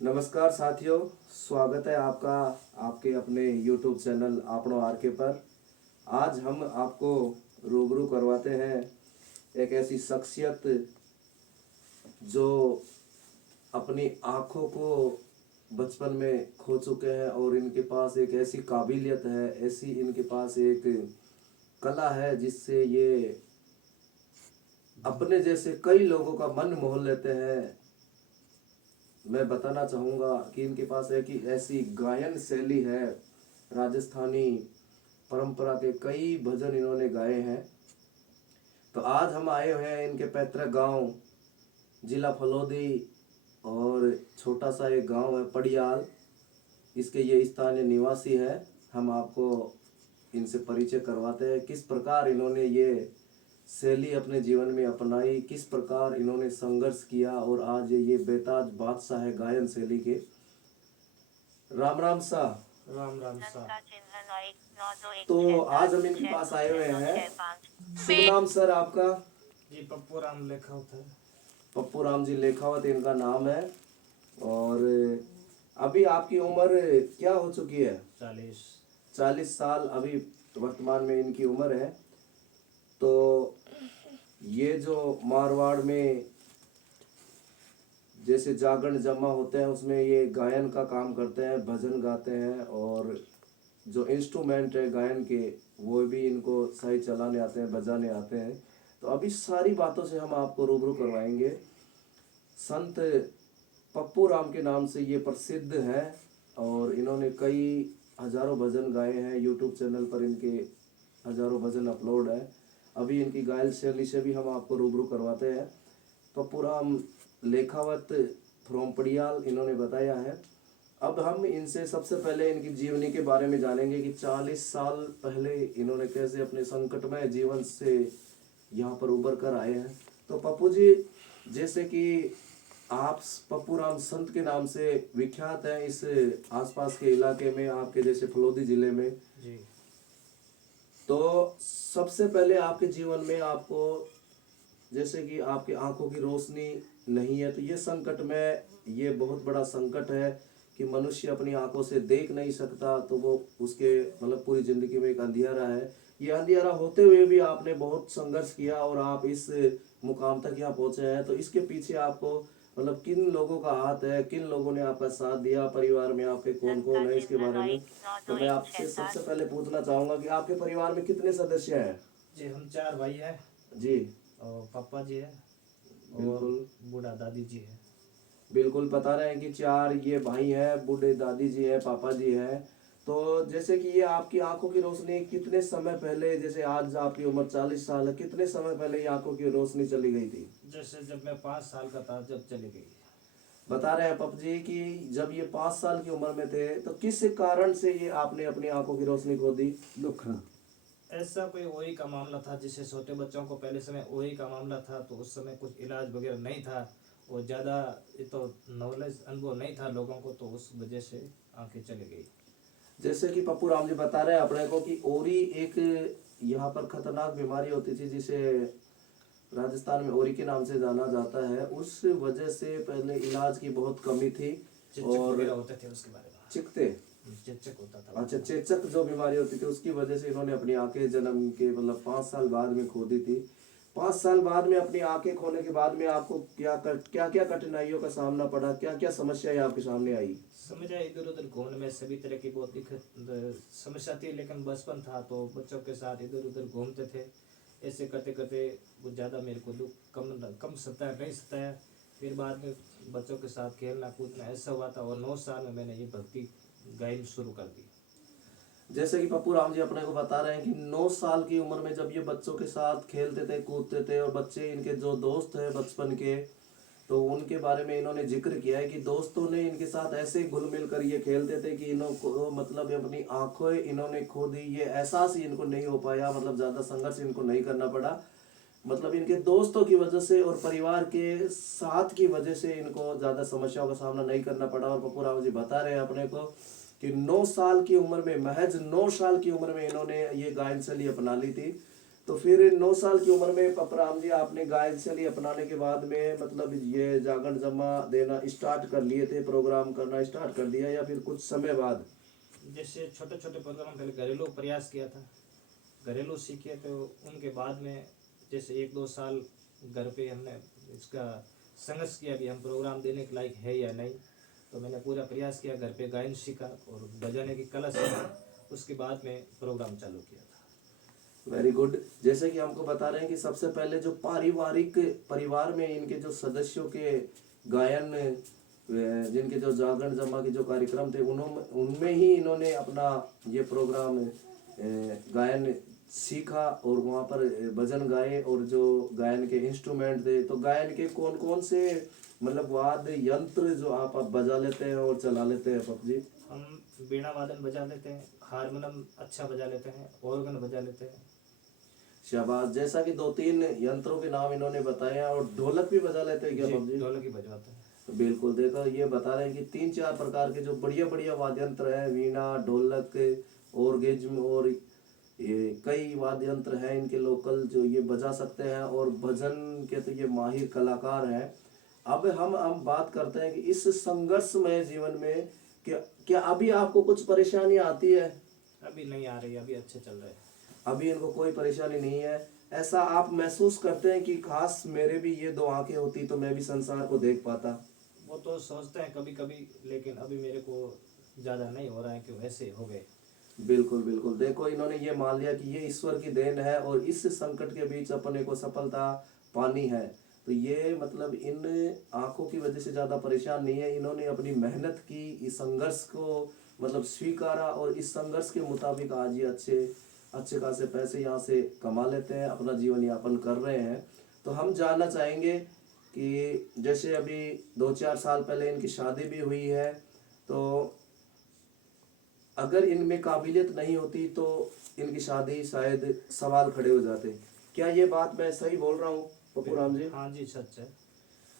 नमस्कार साथियों, स्वागत है आपका आपके अपने YouTube चैनल आपनो आरके पर। आज हम आपको रूबरू करवाते हैं एक ऐसी शख्सियत जो अपनी आँखों को बचपन में खो चुके हैं और इनके पास एक ऐसी काबिलियत है, ऐसी इनके पास एक कला है जिससे ये अपने जैसे कई लोगों का मन मोह लेते हैं। मैं बताना चाहूँगा कि इनके पास एक ही ऐसी गायन शैली है, राजस्थानी परंपरा के कई भजन इन्होंने गाए हैं। तो आज हम आए हुए हैं इनके पैतृक गांव जिला फलोदी और छोटा सा एक गांव है पड़ियाल, इसके ये स्थानीय निवासी है। हम आपको इनसे परिचय करवाते हैं किस प्रकार इन्होंने ये शैली अपने जीवन में अपनाई, किस प्रकार इन्होंने संघर्ष किया और आज ये बेताज बादशाह है गायन शैली के। राम राम सा। राम राम सा। तो आज हम इनके पास आए हुए हैं। शुभ नाम सर आपका? जी पप्पू राम लेखावत है। पप्पू राम जी लेखावत इनका नाम है। और अभी आपकी उम्र क्या हो चुकी है? 40 साल अभी वर्तमान में इनकी उम्र है। तो ये जो मारवाड़ में जैसे जागरण जमा होते हैं उसमें ये गायन का काम करते हैं, भजन गाते हैं और जो इंस्ट्रूमेंट है गायन के वो भी इनको सही चलाने आते हैं, बजाने आते हैं। तो अभी सारी बातों से हम आपको रूबरू करवाएंगे। संत पप्पू राम के नाम से ये प्रसिद्ध है और इन्होंने कई हजारों भजन गाए हैं। यूट्यूब चैनल पर इनके हजारों भजन अपलोड है। अभी इनकी गायन शैली से भी हम आपको रूबरू करवाते हैं। पप्पू राम लेखावत फ्रॉम पड़ियाल इन्होंने बताया है। अब हम इनसे सबसे पहले इनकी जीवनी के बारे में जानेंगे कि 40 साल पहले इन्होंने कैसे अपने संकटमय जीवन से यहाँ पर उबर कर आए हैं। तो पप्पू जी, जैसे कि आप पप्पू राम संत के नाम से विख्यात हैं इस आसपास के इलाके में, आपके जैसे फलोदी जिले में जी। तो सबसे पहले आपके जीवन में आपको जैसे कि आपकी आंखों की रोशनी नहीं है, तो ये संकट में ये बहुत बड़ा संकट है कि मनुष्य अपनी आंखों से देख नहीं सकता। तो वो उसके मतलब पूरी जिंदगी में एक अंधियारा है। ये अंधियारा होते हुए भी आपने बहुत संघर्ष किया और आप इस मुकाम तक यहाँ पहुंचे हैं। तो इसके पीछे आपको मतलब किन लोगों का हाथ है, किन लोगों ने आपका साथ दिया, परिवार में आपके कौन कौन है, इसके बारे में तो मैं आपसे सबसे पहले पूछना चाहूंगा कि आपके परिवार में कितने सदस्य हैं? जी हम 4 भाई हैं जी। और पापा जी है और बिल्कुल बूढ़ा दादी जी है। बिल्कुल बता रहे हैं कि 4 ये भाई हैं, बूढ़े दादी जी है, पापा जी हैं। तो जैसे कि ये आपकी आंखों की रोशनी कितने समय पहले, जैसे आज आपकी उम्र 40 साल है, कितने समय पहले ये आंखों की रोशनी चली गई थी? जैसे जब मैं 5 साल का था जब चली गई। बता रहे हैं पप जी कि जब ये 5 साल की उम्र में थे तो किस कारण से ये आपने अपनी आंखों की रोशनी खो दी? ऐसा कोई ओई का मामला था, जिससे छोटे बच्चों को पहले समय ओई का मामला था, तो उस समय कुछ इलाज वगैरह नहीं था और ज़्यादा तो नॉलेज अनुभव नहीं था लोगों को, तो उस वजह से आंखें चली गई। जैसे कि पप्पू राम जी बता रहे हैं अपने को कि ओरी एक यहाँ पर खतरनाक बीमारी होती थी जिसे राजस्थान में ओरी के नाम से जाना जाता है। उस वजह से पहले इलाज की बहुत कमी थी और होते थे उसके बारे में। चिकते चेचक होता था। अच्छा, चेचक जो बीमारी होती थी उसकी वजह से इन्होंने अपनी आंखें जन्म के मतलब 5 साल बाद में खो दी थी। 5 साल बाद में अपनी आंखें खोने के बाद में आपको क्या क्या कठिनाइयों का सामना पड़ा, क्या क्या समस्याएं आपके सामने आई? समझा इधर उधर घूमने में सभी तरह की बहुत दिक्कत समस्या थी, लेकिन बचपन था तो बच्चों के साथ इधर उधर घूमते थे। ऐसे करते करते वो ज़्यादा मेरे को दुख कम सताया नहीं सताया। फिर बाद में बच्चों के साथ खेलना कूदना ऐसा हुआ था और 9 साल में मैंने ये भक्ति गायन शुरू कर दी। जैसे कि पप्पू राम जी अपने को बता रहे हैं कि 9 साल की उम्र में जब ये बच्चों के साथ खेलते थे कूदते थे और बच्चे इनके जो दोस्त हैं बचपन के, तो उनके बारे में इन्होंने जिक्र किया है कि दोस्तों ने इनके साथ ऐसे घुल मिल कर ये खेलते थे कि इनको मतलब अपनी आंखें इन्होंने खो दी। ये एहसास ही इनको नहीं हो पाया, मतलब ज़्यादा संघर्ष इनको नहीं करना पड़ा। मतलब इनके दोस्तों की वजह से और परिवार के साथ की वजह से इनको ज़्यादा समस्याओं का सामना नहीं करना पड़ा। और पप्पू राव जी बता रहे हैं अपने को कि 9 साल की उम्र में, महज 9 साल की उम्र में इन्होंने ये गायन शैली अपना ली थी। तो फिर 9 साल की उम्र में पपराम जी आपने गायन शैली अपनाने के बाद में मतलब ये जागरण जमा देना स्टार्ट कर लिए थे, प्रोग्राम करना स्टार्ट कर दिया या फिर कुछ समय बाद? जैसे छोटे छोटे प्रोग्राम पहले घरेलू प्रयास किया था, घरेलू सीखे तो उनके बाद में जैसे 1-2 साल घर पे हमने इसका संघर्ष किया कि हम प्रोग्राम देने के लायक है या नहीं। तो मैंने पूरा प्रयास किया, घर पे गायन सीखा और बजाने की कला सीखा, उसके बाद में प्रोग्राम चालू किया था। Very good. जैसे कि हमको बता रहे हैं कि सबसे पहले जो पारिवारिक परिवार में इनके जो सदस्यों के गायन जिनके जो जागरण जमा के जो कार्यक्रम थे उन्होंने उनमें ही इन्होंने अपना ये प्रोग्राम गायन सीखा और वहाँ पर भजन गाए और जो गायन के इंस्ट्रूमेंट थे, तो गायन के कौन कौन से मतलब वाद्य यंत्र जो आप बजा लेते हैं और चला लेते हैं पप जी? हम बीणा वादन बजा लेते हैं, हारमोनियम अच्छा बजा लेते हैं, ऑर्गन बजा लेते हैं। शाबाश। जैसा कि 2-3 यंत्रों के नाम इन्होंने बताए हैं, और ढोलक भी बजा लेते हैं क्या जी, पप जी? ढोलक ही बजवाते हैं। तो बिल्कुल देखो, ये बता रहे हैं कि 3-4 प्रकार के जो बढ़िया बढ़िया वाद्य यंत्र हैं, वीणा, ढोलक, ऑर्गेज्म और ये कई वाद्य यंत्र हैं इनके लोकल जो ये बजा सकते हैं, और भजन के तो ये माहिर कलाकार हैं। अब हम बात करते हैं कि इस संघर्षमय जीवन में क्या क्या अभी आपको कुछ परेशानी आती है? अभी नहीं आ रही, अभी अच्छे चल रहे हैं। अभी इनको कोई परेशानी नहीं है? ऐसा आप महसूस करते हैं कि काश मेरे भी ये 2 आंखें होती तो मैं भी संसार को देख पाता? वो तो सोचते हैं कभी कभी, लेकिन अभी मेरे को ज़्यादा नहीं हो रहा है कि वैसे हो गए। बिल्कुल बिल्कुल। देखो, इन्होंने ये मान लिया कि ये ईश्वर की देन है और इस संकट के बीच अपने को सफलता पानी है, तो ये मतलब इन आंखों की वजह से ज़्यादा परेशान नहीं है। इन्होंने अपनी मेहनत की, इस संघर्ष को मतलब स्वीकारा, और इस संघर्ष के मुताबिक आज ये अच्छे अच्छे खासे पैसे यहाँ से कमा लेते हैं, अपना जीवन यापन कर रहे हैं। तो हम जानना चाहेंगे कि जैसे अभी 2-4 साल पहले इनकी शादी भी हुई है, तो अगर इनमें काबिलियत नहीं होती तो इनकी शादी शायद सवाल खड़े हो जाते। क्या ये बात मैं सही बोल रहा हूँ पप्पू राम जी? हाँ जी, सच है।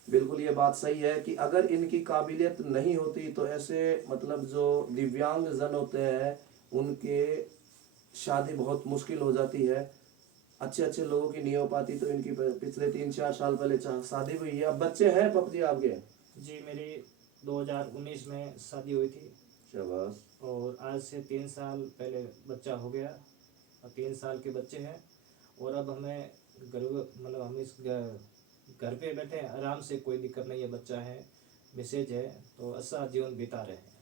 बिल्कुल ये बात सही है कि अगर इनकी काबिलियत नहीं होती तो ऐसे मतलब जो दिव्यांग जन होते हैं उनके शादी बहुत मुश्किल हो जाती है। अच्छे अच्छे लोगों की नहीं हो पाती, तो इनकी पिछले 3-4 साल पहले शादी हुई है। अब बच्चे हैं पप जी आपके? जी, मेरी 2019 में शादी हुई थी शाबाश। और आज से 3 साल पहले बच्चा हो गया और 3 साल के बच्चे हैं। और अब हमें मतलब हम इस घर पे बैठे हैं आराम से, कोई दिक्कत नहीं है, बच्चा है, मैसेज है, तो अच्छा जीवन बिता रहे हैं।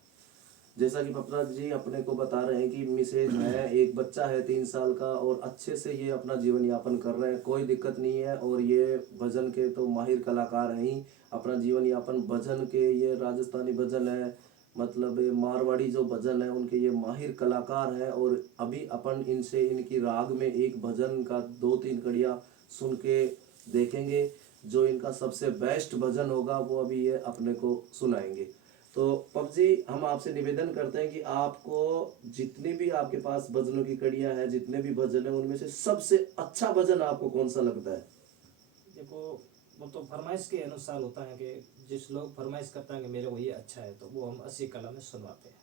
जैसा कि पपरा जी अपने को बता रहे हैं कि मिसेज है, एक बच्चा है 3 साल का, और अच्छे से ये अपना जीवन यापन कर रहे हैं, कोई दिक्कत नहीं है। और ये भजन के तो माहिर कलाकार हैं ही, अपना जीवन यापन भजन के, ये राजस्थानी भजन है मतलब मारवाड़ी जो भजन है उनके ये माहिर कलाकार हैं। और अभी अपन इनसे इनकी राग में एक भजन का 2-3 कड़ियाँ सुन के देखेंगे। जो इनका सबसे बेस्ट भजन होगा वो अभी ये अपने को सुनाएंगे। तो पबजी, हम आपसे निवेदन करते हैं कि आपको जितने भी आपके पास भजनों की कड़ियां हैं, जितने भी भजन हैं, उनमें से सबसे अच्छा भजन आपको कौन सा लगता है? देखो, वो तो फरमाइश के अनुसार होता है कि जिस लोग फरमाइश करता है कि मेरे को ये अच्छा है, तो वो हम अस्सी कला में सुनवाते हैं।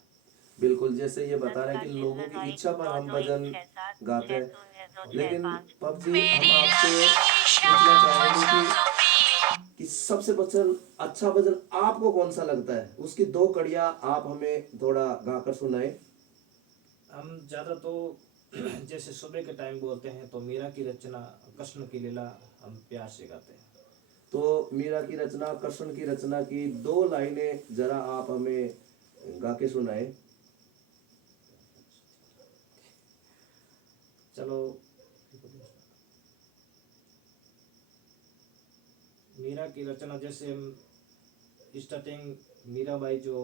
बिल्कुल, जैसे ये बता रहे हैं कि लोगों की इच्छा पर हम भजन गाते हैं, लेकिन पबजी हम आपसे पूछना चाहेंगे कि सबसे भजन अच्छा भजन आपको कौन सा लगता है? उसकी 2 कड़ियां आप हमें थोड़ा गाकर सुनाए। हम ज़्यादा तो जैसे सुबह के टाइम बोलते हैं तो मीरा की रचना, कृष्ण की लीला हम प्यार से गाते हैं। तो मीरा की रचना, कृष्ण की रचना की 2 लाइनें जरा आप हमें गा के सुनाए। चलो, मीरा की रचना जैसे हम स्टार्टिंग, मीराबाई जो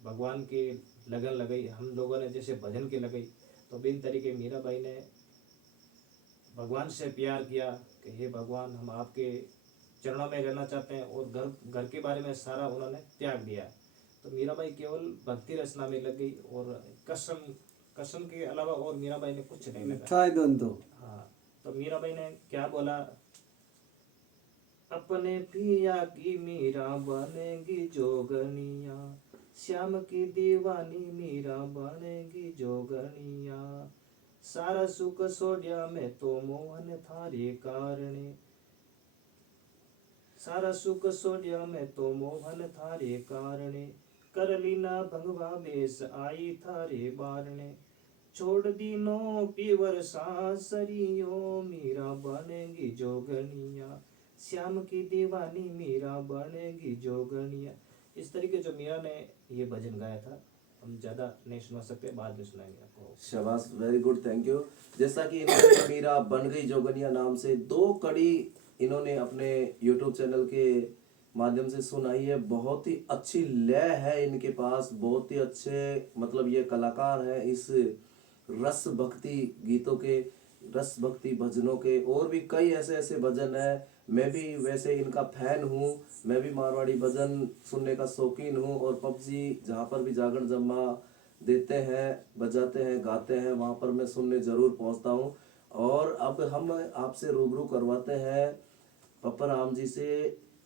भगवान के लगन लगाई, हम लोगों ने जैसे भजन के लगाई, तो बिन तरीके मीराबाई ने भगवान से प्यार किया कि हे भगवान, हम आपके चरणों में रहना चाहते हैं, और घर घर के बारे में सारा उन्होंने त्याग दिया। तो मीराबाई केवल भक्ति रचना में लग गई, और कसम कसम के अलावा और मीराबाई ने कुछ नहीं लगा। हाँ, तो मीराबाई ने क्या बोला, अपने पिया की मीरा बनेगी जोगनिया, श्याम की दीवानी मीरा बनेगी जोगनिया, सारा सुख सोड्या मैं तो मोहन थारे कारणे, सारा सुख सोड्या मैं तो मोहन थारे कारणे, कर लीना भगवा बेस आई थारे बारणे, छोड़ दी नो पीवर सांसरियो, मीरा बनेगी जोगनिया, श्याम की दीवानी मीरा बनेगी जोगनिया। इस तरीके जो मीरा ने ये भजन गाया था, हम ज़्यादा नहीं सुना सकते, बाद में सुनाएंगे आपको। शाबाश, वेरी गुड, थैंक यू। जैसा कि इन्होंने मीरा बन गई जोगनिया नाम से 2 कड़ी इन्होंने अपने यूट्यूब चैनल के माध्यम से सुनाई है। बहुत ही अच्छी लय है इनके पास, बहुत ही अच्छे मतलब ये कलाकार हैं इस रस भक्ति गीतों के, रस भक्ति भजनों के। और भी कई ऐसे ऐसे भजन हैं। मैं भी वैसे इनका फैन हूँ, मैं भी मारवाड़ी भजन सुनने का शौकीन हूँ। और पबजी जहाँ पर भी जागरण जम्मा देते हैं, बजाते हैं, गाते हैं, वहाँ पर मैं सुनने ज़रूर पहुँचता हूँ। और अब हम आपसे रूबरू करवाते हैं पप्पा राम जी से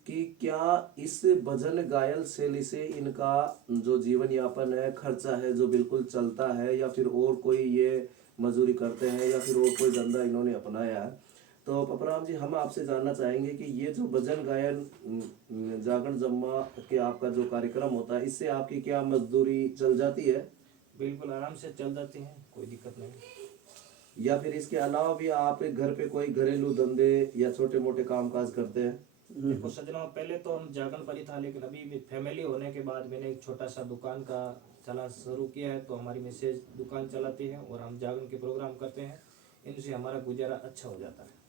कि क्या इस भजन गायन शैली से इनका जो जीवन यापन है, खर्चा है जो बिल्कुल चलता है, या फिर और कोई ये मजदूरी करते हैं, या फिर और कोई धंधा इन्होंने अपनाया है। तो पप्पा राम जी, हम आपसे जानना चाहेंगे कि ये जो भजन गायन जागरण जम्मा के आपका जो कार्यक्रम होता है, इससे आपकी क्या मजदूरी चल जाती है, बिल्कुल आराम से चल जाते हैं, कोई दिक्कत नहीं। या फिर इसके अलावा भी आप घर पे कोई घरेलू धंधे या छोटे मोटे काम काज करते हैं? देखो सज्जनों, पहले तो हम जागरण पर ही था, लेकिन अभी फैमिली होने के बाद मैंने एक छोटा सा दुकान का चला शुरू किया है। तो हमारी मिसेज दुकान चलाती है और हम जागरण के प्रोग्राम करते हैं, इनसे हमारा गुजारा अच्छा हो जाता है।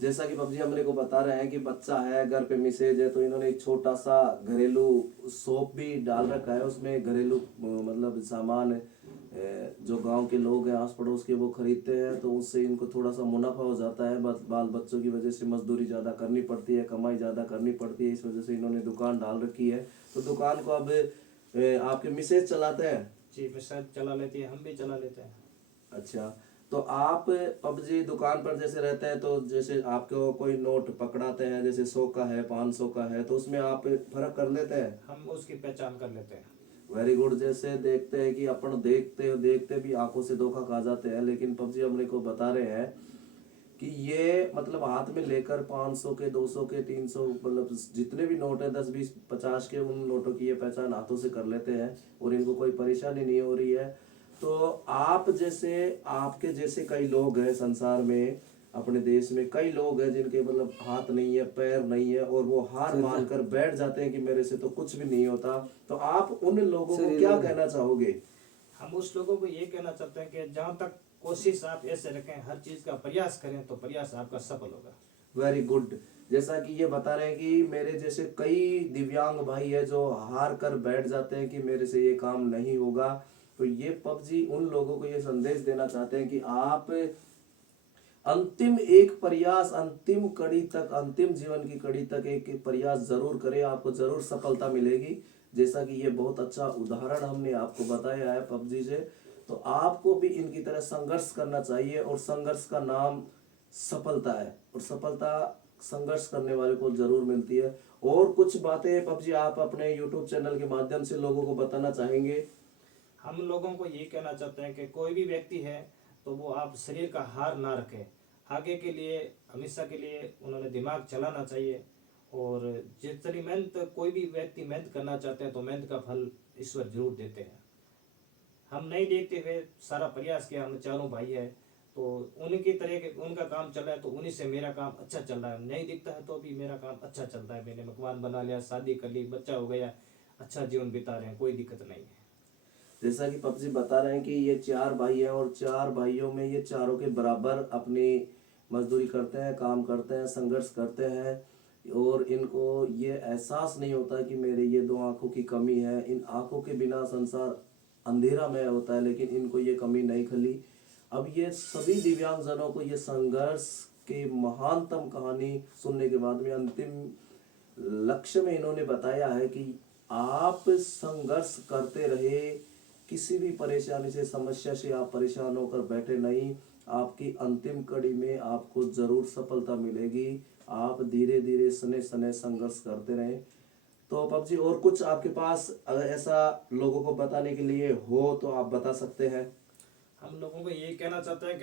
जैसा कि पबजी हमने को बता रहे हैं कि बच्चा है, घर पे मिसेज है, तो इन्होंने एक छोटा सा घरेलू शॉप भी डाल रखा है। उसमें घरेलू मतलब सामान जो गांव के लोग हैं आस पड़ोस के वो खरीदते हैं, तो उससे इनको थोड़ा सा मुनाफा हो जाता है। बाल बच्चों की वजह से मजदूरी ज़्यादा करनी पड़ती है, कमाई ज़्यादा करनी पड़ती है, इस वजह से इन्होंने दुकान डाल रखी है। तो दुकान को अब आपके मिसेज चलाते हैं? जी, मिसेज चला लेती है, हम भी चला लेते हैं। अच्छा, तो आप पबजी दुकान पर जैसे रहते हैं, तो जैसे आपको कोई नोट पकड़ाते हैं, जैसे 100 का है, 500 का है, तो उसमें आप फर्क कर लेते हैं? हम उसकी पहचान कर लेते हैं। Very good. जैसे देखते हैं कि अपन देखते देखते भी आंखों से धोखा खा जाते हैं, लेकिन पबजी हमने को बता रहे हैं कि ये मतलब हाथ में लेकर 500 के, 200 के, 300 मतलब जितने भी नोट है, 10 20 50 के, उन नोटों की ये पहचान हाथों से कर लेते हैं और इनको कोई परेशानी नहीं हो रही है। तो आप जैसे, आपके जैसे कई लोग हैं संसार में, अपने देश में कई लोग हैं जिनके मतलब हाथ नहीं है, पैर नहीं है, और वो हार मानकर बैठ जाते हैं कि मेरे से तो कुछ भी नहीं होता। तो आप उन लोगों को क्या कहना चाहोगे? हम उस लोगों को ये कहना चाहते हैं कि जहाँ तक कोशिश आप ऐसे रखें, हर चीज़ का प्रयास करें, तो प्रयास आपका सफल होगा। Very good. जैसा कि ये बता रहे हैं कि मेरे जैसे कई दिव्यांग भाई है जो हार कर बैठ जाते हैं कि मेरे से ये काम नहीं होगा। तो ये पबजी उन लोगों को ये संदेश देना चाहते हैं कि आप अंतिम एक प्रयास, अंतिम कड़ी तक, अंतिम जीवन की कड़ी तक एक प्रयास जरूर करें, आपको जरूर सफलता मिलेगी। जैसा कि ये बहुत अच्छा उदाहरण हमने आपको बताया है पबजी से। तो आपको भी इनकी तरह संघर्ष करना चाहिए, और संघर्ष का नाम सफलता है, और सफलता संघर्ष करने वाले को जरूर मिलती है। और कुछ बातें पबजी आप अपने यूट्यूब चैनल के माध्यम से लोगों को बताना चाहेंगे? हम लोगों को ये कहना चाहते हैं कि कोई भी व्यक्ति है तो वो आप शरीर का हार ना रखें, आगे के लिए, हमेशा के लिए उन्होंने दिमाग चलाना चाहिए। और जितनी मेहनत कोई भी व्यक्ति मेहनत करना चाहते हैं, तो मेहनत का फल ईश्वर जरूर देते हैं। हम नहीं देखते हुए सारा प्रयास किया, हम चारों भाई है, तो उनकी तरह के उनका काम चल रहा है, तो उन्हीं से मेरा काम अच्छा चल रहा है। नहीं दिखता है तो भी मेरा काम अच्छा चलता है। मैंने मकान बना लिया, शादी कर ली, बच्चा हो गया, अच्छा जीवन बिता रहे हैं, कोई दिक्कत नहीं है। जैसा कि पबजी बता रहे हैं कि ये 4 भाई हैं, और 4 भाइयों में ये चारों के बराबर अपनी मजदूरी करते हैं, काम करते हैं, संघर्ष करते हैं, और इनको ये एहसास नहीं होता कि मेरे ये 2 आंखों की कमी है। इन आंखों के बिना संसार अंधेरा में होता है, लेकिन इनको ये कमी नहीं खली। अब ये सभी दिव्यांगजनों को ये संघर्ष की महानतम कहानी सुनने के बाद में अंतिम लक्ष्य में इन्होंने बताया है कि आप संघर्ष करते रहे, किसी भी परेशानी से, समस्या से आप परेशान होकर बैठे नहीं, आपकी अंतिम कड़ी में आपको जरूर सफलता मिलेगी। आप धीरे धीरे सने सने संघर्ष करते रहें। तो पबजी और कुछ आपके पास अगर ऐसा लोगों को बताने के लिए हो तो आप बता सकते हैं। हम लोगों को ये कहना चाहते हैं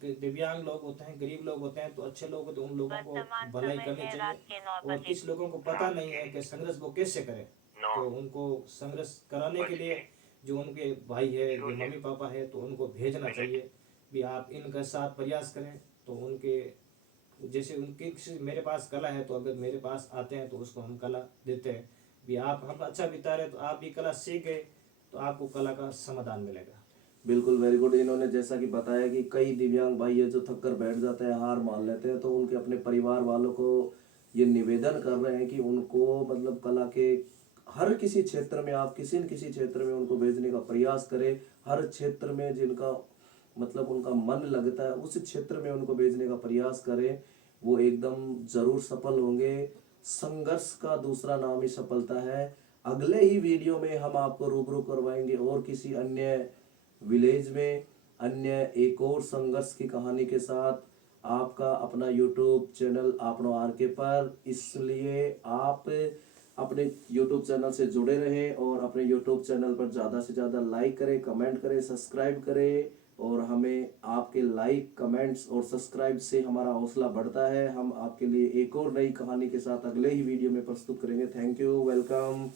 कि दिव्यांग लोग होते हैं, गरीब लोग होते हैं, तो अच्छे लोग होते हैं, उन लोगों को वर्तमान भलाई समय करनी है रात के चाहिए। 9 और बजे। किस लोगों को पता नहीं है कि संघर्ष वो कैसे करें, तो उनको संघर्ष कराने के लिए जो उनके भाई है, जो मम्मी पापा है, तो उनको भेजना चाहिए भी आप इनका साथ प्रयास करें। तो उनके जैसे उनके किसी मेरे पास कला है, तो अगर मेरे पास आते हैं तो उसको हम कला देते हैं भी आप हम अच्छा बिता रहे तो आप भी कला सीख गए, तो आपको कला का समाधान मिलेगा। बिल्कुल वेरी गुड। इन्होंने जैसा कि बताया कि कई दिव्यांग भाई है जो थक कर बैठ जाते हैं, हार मान लेते हैं, तो उनके अपने परिवार वालों को ये निवेदन कर रहे हैं कि उनको मतलब कला के हर किसी क्षेत्र में, आप किसी न किसी क्षेत्र में उनको भेजने का प्रयास करें। हर क्षेत्र में जिनका मतलब उनका मन लगता है उस क्षेत्र में उनको भेजने का प्रयास करें, वो एकदम जरूर सफल होंगे। संघर्ष का दूसरा नाम ही सफलता है। अगले ही वीडियो में हम आपको रूबरू करवाएंगे और किसी अन्य विलेज में अन्य एक और संघर्ष की कहानी के साथ। आपका अपना यूट्यूब चैनल आपनो आर के पर, इसलिए आप अपने यूट्यूब चैनल से जुड़े रहें और अपने यूट्यूब चैनल पर ज़्यादा से ज़्यादा लाइक करें, कमेंट करें, सब्सक्राइब करें। और हमें आपके लाइक, कमेंट्स और सब्सक्राइब से हमारा हौसला बढ़ता है। हम आपके लिए एक और नई कहानी के साथ अगले ही वीडियो में प्रस्तुत करेंगे। Thank you, welcome.